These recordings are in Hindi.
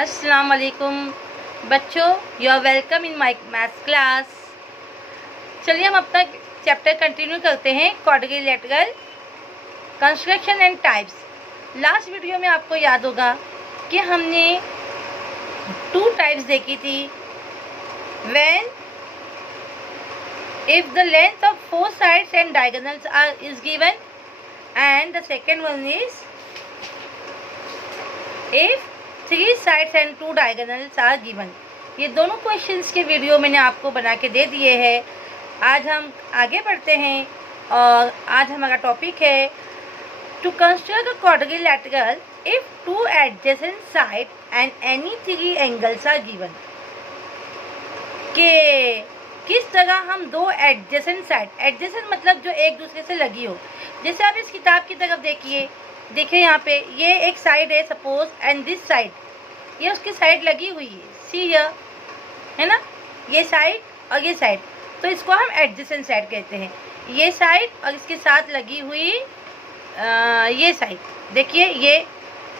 अस्सलाम वालेकुम बच्चों, you are welcome in my maths class. चलिए हम अपना चैप्टर कंटिन्यू करते हैं, quadrilateral construction and types. Last video में आपको याद होगा कि हमने 2 टाइप्स देखी थी। When if the length of 4 sides and diagonals are is given, and the second one is if 3 sides and 2 diagonals are given. ये दोनों क्वेश्चंस के वीडियो मैंने आपको बना के दे दिए हैं। आज हम आगे बढ़ते हैं और आज हमारा टॉपिक है to construct a quadrilateral if 2 adjacent side and any 3 angles are given. कि किस तरह हम 2 एडजेसेंट साइड, एडजेसेंट मतलब जो एक दूसरे से लगी हो। जैसे आप इस किताब की तरफ देखिए यहाँ पे ये एक साइड है सपोज, एंड दिस साइड, ये उसकी साइड लगी हुई है, सी हियर, है ना, ये साइड और ये साइड, तो इसको हम एडजेसेंट साइड कहते हैं। ये साइड और इसके साथ लगी हुई ये साइड, देखिए ये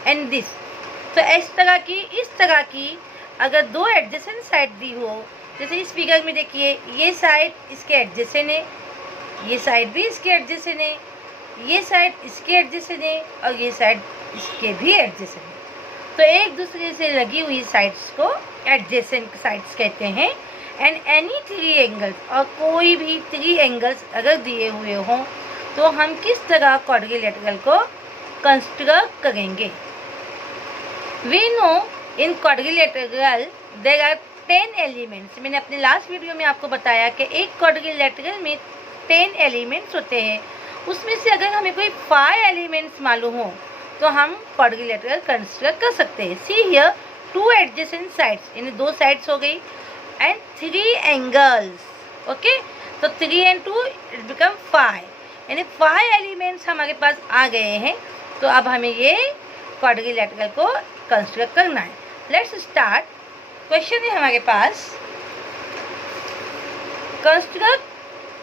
एंड दिस। तो इस तरह की अगर 2 एडजेसेंट साइड दी हो, जैसे इस फिगर में देखिए ये साइड इसके एडजेसेंट है, ये साइड भी इसके एडजेसेंट है, ये साइड इसके एडजेसेंट है और ये साइड इसके भी एडजेसेंट है। तो एक दूसरे से लगी हुई साइड्स को एडजेसेंट साइड्स कहते हैं। एंड एनी 3 एंगल्स, और कोई भी 3 एंगल्स अगर दिए हुए हों तो हम किस तरह क्वाड्रिलेटरल को कंस्ट्रक्ट करेंगे। We know in quadrilateral there are 10 elements. मैंने अपने लास्ट वीडियो में आपको बताया कि एक क्वाड्रिलेटरल में 10 एलिमेंट्स होते हैं। उसमें से अगर हमें कोई 5 एलिमेंट्स मालूम हो तो हम क्वाड्रिलेटरल कंस्ट्रक्ट कर सकते हैं। सी हियर 2 एडजेसेंट साइड्स, यानी 2 साइड्स हो गई, एंड 3 एंगल्स। ओके, तो 3 and 2 इट बिकम 5, यानी 5 एलिमेंट्स हमारे पास आ गए हैं। तो अब हमें ये क्वाड्रिलेटरल को कंस्ट्रक्ट करना है। Let's start. क्वेश्चन है हमारे पास, construct,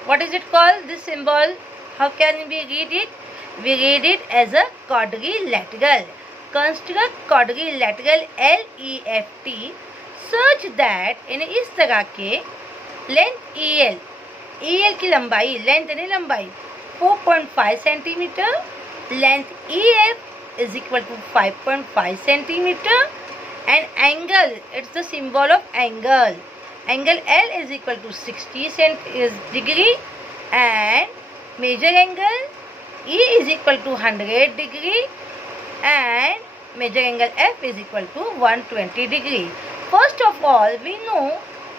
what is it called, this symbol, how can we read it? We read it as a quadrilateral. Construct quadrilateral LEFT such that इन इस तरह के लेंथ EL की लंबाई, लेंथ यानी लंबाई 4.5 centimetre, length EF is equal to 5.5 centimetre, and angle, it's the symbol of angle, angle L is equal to 60 degree, and measure angle E is equal to 100 degree and measure angle F is equal to 120 degree. First of all, we know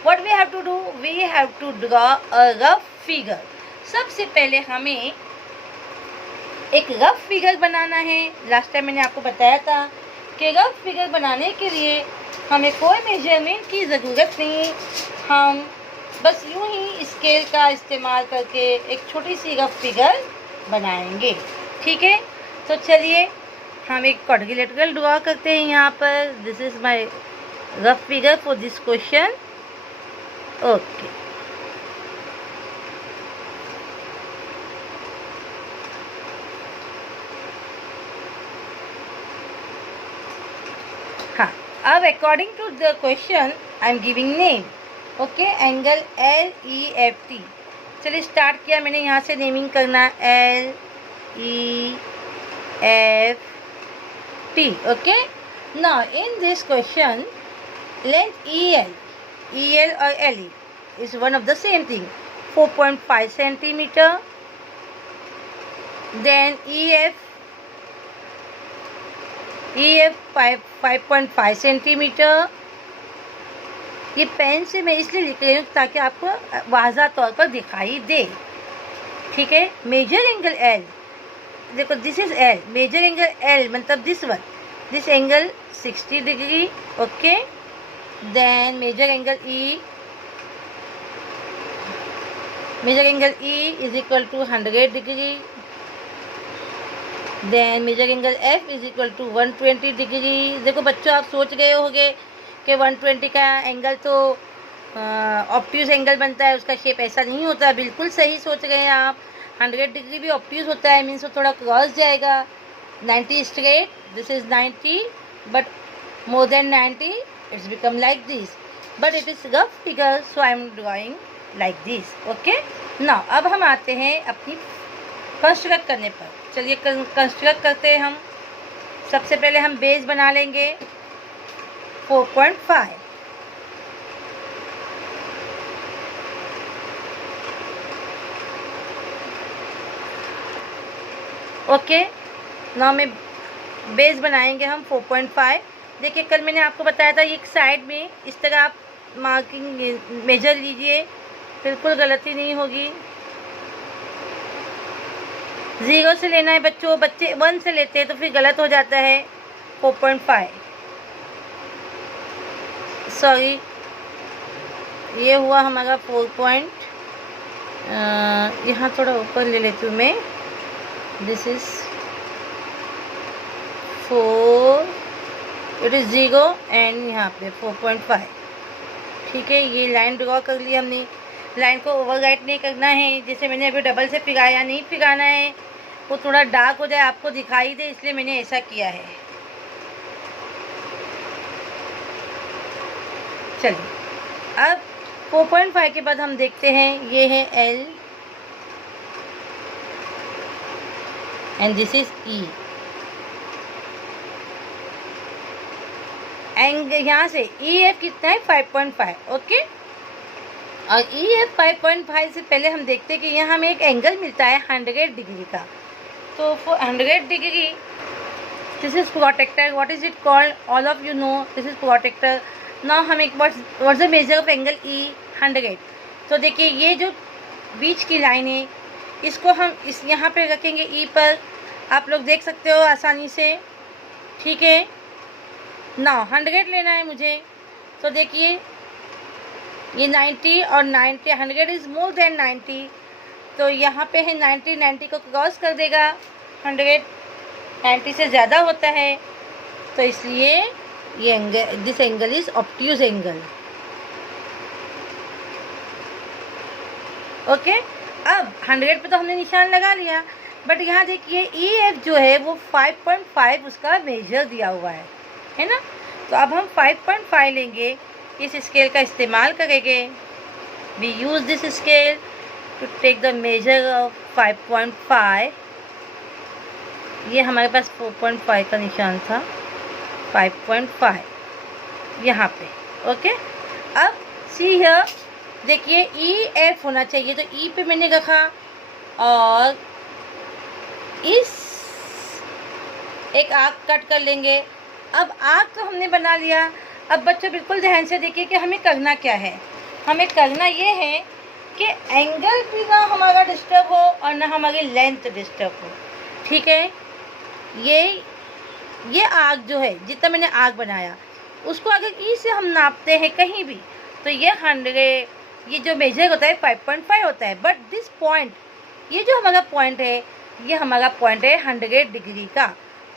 what we have to do. We have to draw a rough figure. सबसे पहले हमें एक रफ फिगर बनाना है। लास्ट टाइम मैंने आपको बताया था कि रफ फिगर बनाने के लिए हमें कोई मेजरमेंट की ज़रूरत नहीं, हम बस यूं ही स्केल का इस्तेमाल करके एक छोटी सी रफ फिगर बनाएंगे। ठीक है, तो चलिए हम एक क्वाड्रिलेटरल ड्रॉ करते हैं यहाँ पर। This is my rough figure for this question. Okay, हाँ, अब according to the question I am giving name. Okay, angle LEFT। चलिए स्टार्ट किया मैंने, यहाँ से नेमिंग करना LEFT। Okay, now in this question length EL और LE is one of the same thing, 4.5 centimetre, then EF 5.5 centimetre. ये पेन से मैं इसलिए लिख रही हूँ ताकि आपको वाज़ा तौर पर दिखाई दे। ठीक है, मेजर एंगल L, देखो this is L, measure angle L मतलब this one, this angle 60 degree. Okay, then measure angle E is equal to 100 degree, then measure angle F is equal to 120 degree. देखो बच्चों, आप सोच गए होंगे कि 120 का एंगल तो ऑब्ट्यूज एंगल बनता है, उसका शेप ऐसा नहीं होता। बिल्कुल सही सोच रहे हैं आप, 100 डिग्री भी ऑब्ट्यूज होता है, मीन्स वो थोड़ा क्रॉस जाएगा। 90 straight, this is 90, but more than 90, it's become like this, but it is rough figure, so I am drawing like this. Okay, now अब हम आते हैं अपनी कंस्ट्रक्ट करने पर. चलिए कंस्ट्रक्ट करते हैं हम. सबसे पहले हम बेस बना लेंगे 4.5. ओके, नाउ में बेस बनाएंगे हम 4.5. देखिए कल मैंने आपको बताया था एक साइड में इस तरह आप मार्किंग मेजर लीजिए, बिल्कुल गलती नहीं होगी. 0 से लेना है बच्चों. बच्चे 1 से लेते हैं तो फिर गलत हो जाता है. 4.5, सॉरी, ये हुआ हमारा 4. यहाँ थोड़ा ऊपर ले लेती हूँ मैं. This is 4, it is 0 and यहाँ पे 4.5. ठीक है, ये लाइन ड्रॉ कर ली हमने. लाइन को ओवरराइट नहीं करना है. जैसे मैंने अभी डबल से फिगाया, नहीं फिगाना है, वो थोड़ा डार्क हो जाए, आपको दिखाई दे, इसलिए मैंने ऐसा किया है. चलिए अब 4.5 के बाद हम देखते हैं, ये है L and this is E. एंग यहाँ से EF कितना है 5.5. ओके, और EF 5.5 से पहले हम देखते हैं कि यहाँ हमें एक एंगल मिलता है 100 डिग्री का. तो for 100 degree this is protractor. What is it called? All of you know this is protractor. Now हम एक what's the measure of angle E? 100. तो देखिए ये जो बीच की लाइन है, इसको हम इस यहाँ पे रखेंगे E पर. आप लोग देख सकते हो आसानी से. ठीक है, नाउ 100 लेना है मुझे. तो देखिए ये 90 और 90, 100 इज़ मोर देन 90. तो यहाँ पे है 90, 90 को क्रॉस कर देगा. 100 90 से ज़्यादा होता है, तो इसलिए ये angle, this angle is obtuse angle. Okay, अब 100 पे तो हमने निशान लगा लिया, बट यहाँ देखिए EF जो है वो 5.5 उसका मेजर दिया हुआ है ना. तो अब हम 5.5 लेंगे, इस स्केल का इस्तेमाल करेंगे. We use this scale to take the measure of 5.5. ये हमारे पास 4.5 का निशान था. 5.5 यहाँ पे. ओके, अब सी हियर देखिए EF होना चाहिए, तो E पे मैंने रखा और इस एक आर्क कट कर लेंगे. अब आर्क तो हमने बना लिया. अब बच्चों बिल्कुल ध्यान से देखिए कि हमें करना क्या है. हमें करना ये है कि एंगल भी ना हमारा डिस्टर्ब हो और ना हमारी लेंथ डिस्टर्ब हो. ठीक है, ये आर्क जो है, जितना मैंने आर्क बनाया उसको अगर E से हम नापते हैं कहीं भी, तो ये 100, ये जो मेजर होता है 5.5 होता है. बट दिस पॉइंट, ये जो हमारा पॉइंट है, ये हमारा पॉइंट है 100 डिग्री का.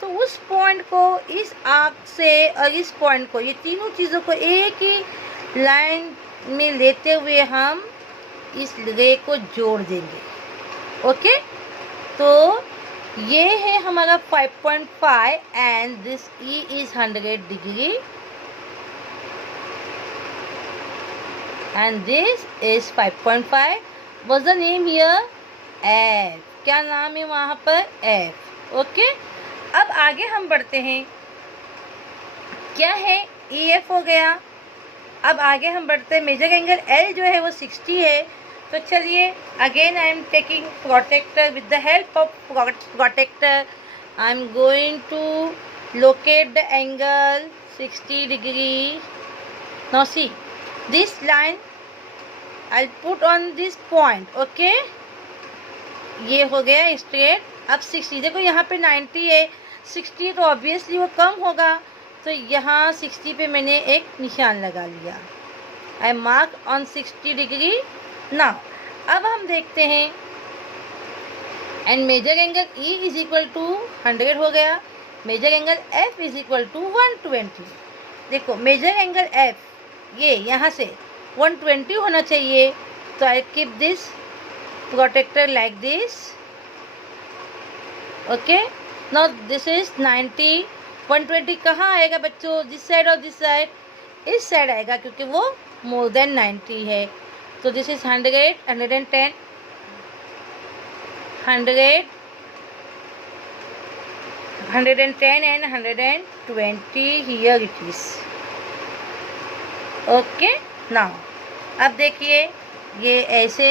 तो उस पॉइंट को इस आर्क से और इस पॉइंट को, ये तीनों चीज़ों को एक ही लाइन में लेते हुए हम इस रे को जोड़ देंगे. ओके, तो ये है हमारा 5.5 and this E is 100 degree and this is 5.5. What's the name here? F. क्या नाम है वहाँ पर? F. ओके, अब आगे हम बढ़ते हैं. क्या है? EF हो गया. अब आगे हम बढ़ते हैं. मेजर एंगल L जो है वो 60 है. तो चलिए again I am taking protractor. With the help of protractor I am going to locate the angle 60 degree. Now see this line I put on this point. Okay, ये हो गया स्ट्रेट. अब 60, देखो यहाँ पे 90 है, 60 तो ऑब्वियसली वो कम होगा, तो यहाँ 60 पे मैंने एक निशान लगा लिया. I mark on 60 degree. Now अब हम देखते हैं and measure angle E is equal to 100 हो गया. Measure angle F is equal to 120. देखो मेजर एंगल F ये यहाँ से 120 होना चाहिए. तो I keep this protractor like this. Okay, now this is 90 120 कहाँ आएगा बच्चों, दिस साइड और दिस साइड, इस साइड आएगा क्योंकि वो मोर देन 90 है। तो this is 100, 110, 100, 110 and 120 here it is. Okay, now अब देखिए ये ऐसे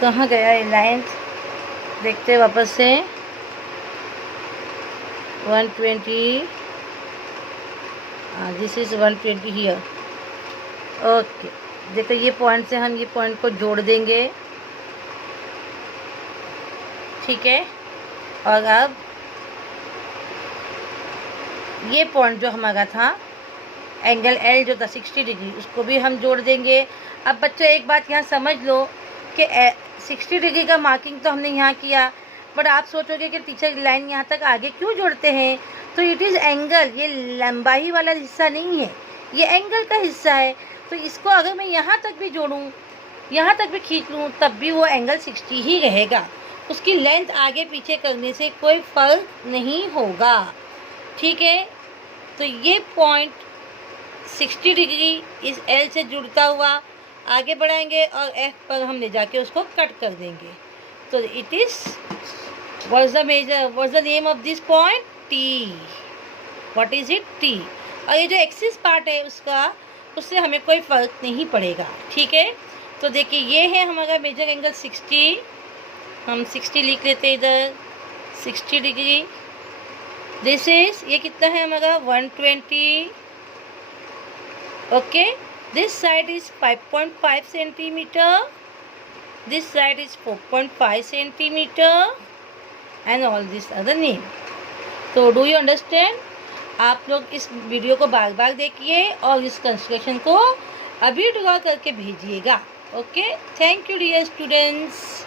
कहाँ गया ये लाइन, देखते हैं वापस से। 120, दिस इज 120 हियर। ओके, देखो ये पॉइंट से हम ये पॉइंट को जोड़ देंगे, ठीक है। और अब ये पॉइंट जो हमारा था एंगल एल जो था 60 डिग्री, उसको भी हम जोड़ देंगे। अब बच्चों एक बात यहाँ समझ लो कि 60 डिग्री का मार्किंग तो हमने यहाँ किया, बट आप सोचोगे कि टीचर लाइन यहाँ तक आगे क्यों जोड़ते हैं, तो इट इज़ एंगल, ये लंबाई वाला हिस्सा नहीं है, ये एंगल का हिस्सा है। तो इसको अगर मैं यहाँ तक भी जोड़ूँ, यहाँ तक भी खींच लूँ, तब भी वो एंगल 60 ही रहेगा, उसकी लेंथ आगे पीछे करने से कोई फ़र्क नहीं होगा, ठीक है। तो ये पॉइंट 60 डिग्री इस एल से जुड़ता हुआ आगे बढ़ाएंगे और एफ पर हम ले जाके उसको कट कर देंगे। तो it is what is the name of this point, T. What is it, T. और ये जो एक्सिस पार्ट है उसका, उससे हमें कोई फ़र्क नहीं पड़ेगा, ठीक है। तो देखिए ये है हमारा मेजर एंगल 60, हम 60 लिख लेते हैं इधर, 60 डिग्री। दिस इज, ये कितना है हमारा 120, okay. This side is 5.5 centimeter, this side is 4.5 centimeter and all this other name. So do you understand? आप लोग इस वीडियो को बार बार देखिए और इस कंस्ट्रक्शन को अभी ड्रॉ करके भेजिएगा, okay. Thank you dear students.